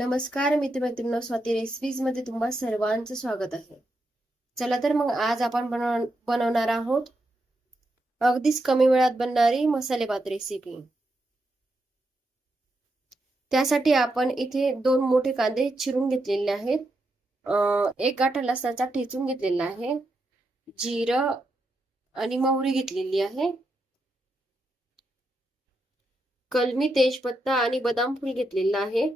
नमस्कार मित्रमैत्रिणींनो स्वाती रेसिपीजमध्ये तुम्हा सर्वांचं स्वागत आहे. चला तर मग आज आपण बनव बनवणार आहोत अगदीच कमी वेळात बनणारी मसाले भात रेसिपी त्यासाठी आपण इथे दोन मोठे कांदे चिरून घेतलेले आहेत. एक गाठा लसणाचा ठेचून घेतलेला आहे. जिरं आणि मोहरी घेतलेली आहे. कलमी तेजपत्ता आणि बदाम फूल घेतलेला आहे.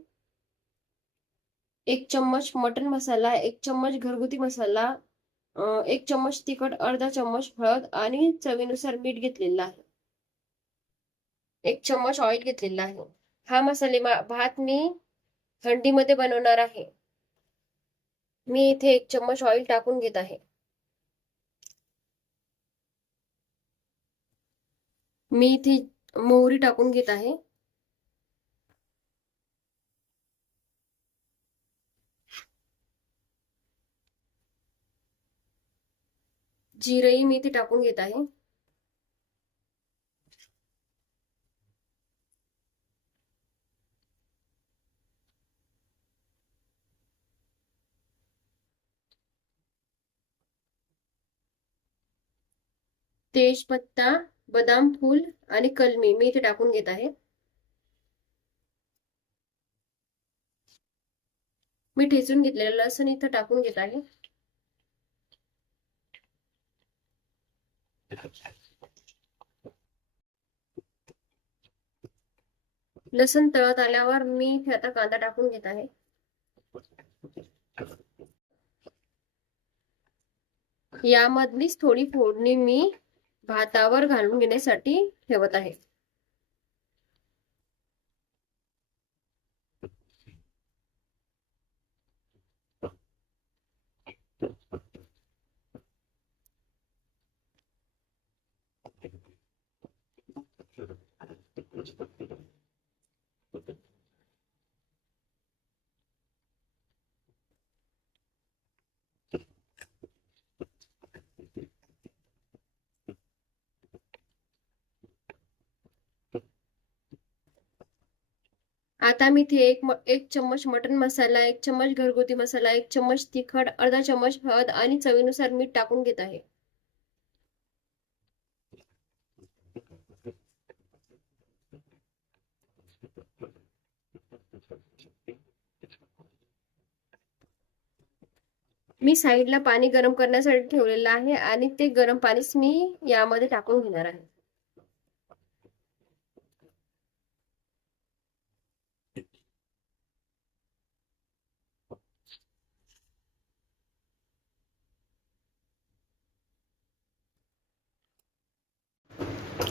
एक चम्मच मटन मसाला एक चम्मच घरगुती मसाला एक चम्मच तिखट अर्धा चम्मच हळद आणि चवीनुसार मीठ घेतलेलं आहे. एक चम्मच ऑइल घेतलेला आहे. हा मसाले भात मी हंडीमध्ये बनवणार आहे. मी इथे एक चम्मच ऑइल टाकून घेत आहे. मी इथे मोहरी टाकून घेत आहे. जिरही मी टाकून घेत आहे. तेजपत्ता, बदाम फूल कलमी मी इथे टाकून घेत आहे. मी ठेचून लसण इथं टाकून घेत आहे. लसूण तळत आल्यावर मी इथे आता कांदा टाकून घेत आहे. यामधलीच थोडी फोडणी मी भातावर घालून घेण्यासाठी ठेवत आहे. आता मी इथे एक एक चम्मच मटन मसाला एक चम्मच घरगुती मसाला एक चम्मच तिखट अर्धा चम्मच हळद आणि चवीनुसार मीठ टाकून घेत आहे. मी साईडला पाणी गरम करण्यासाठी ठेवलेलं आहे आणि ते गरम पाणीच मी यामध्ये टाकून घेणार आहे.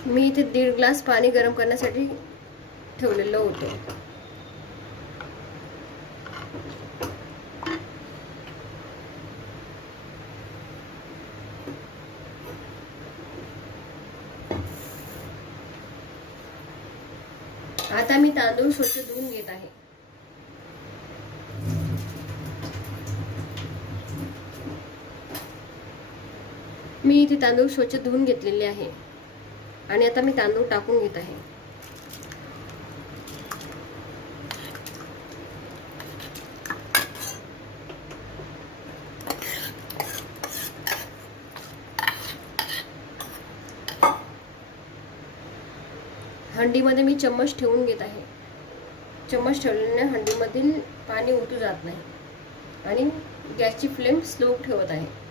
मी इथे दीड ग्लास पाणी गरम करण्यासाठी ठेवलेलं होतं. आता मी तांदूळ स्वच्छ धुवून घेत आहे. मी इथे तांदूळ स्वच्छ धुवून घेतलेले आहे. आणि आता मी तांदूळ टाकून घेत आहे. हंडीमध्ये मी चम्मच ठेवून घेत आहे. चम्मच ठेवल्याने हंडीमधील पाणी उतू जात नाही. आणि गॅसची फ्लेम स्लो ठेवत आहे.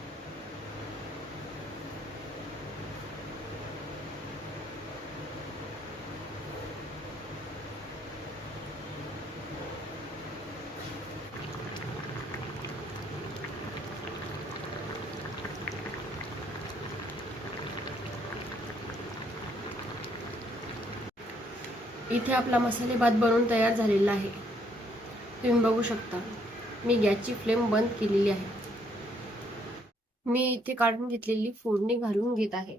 इथे आपला मसाले भात बनवून तयार झालेला आहे. तुम्ही बघू शकता. मी गॅसची फ्लेम बंद केलेली आहे. मी इथे काढून घेतलेली फोडणी घालून घेत आहे.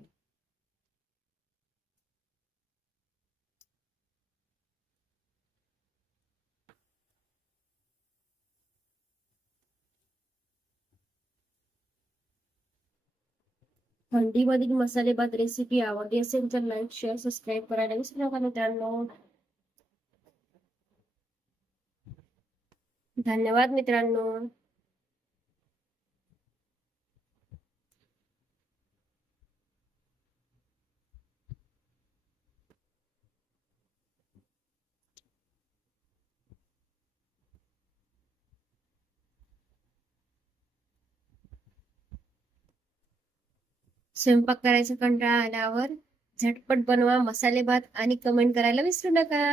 थंडीमधील मसाले भात रेसिपी आवडली असेल तर लाईक शेअर सबस्क्राईब करायला विसरू नका मित्रांनो धन्यवाद मित्रांनो. स्वयंपाक करायचा कंटाळा आल्यावर झटपट बनवा मसाले भात आणि कमेंट करायला विसरू नका.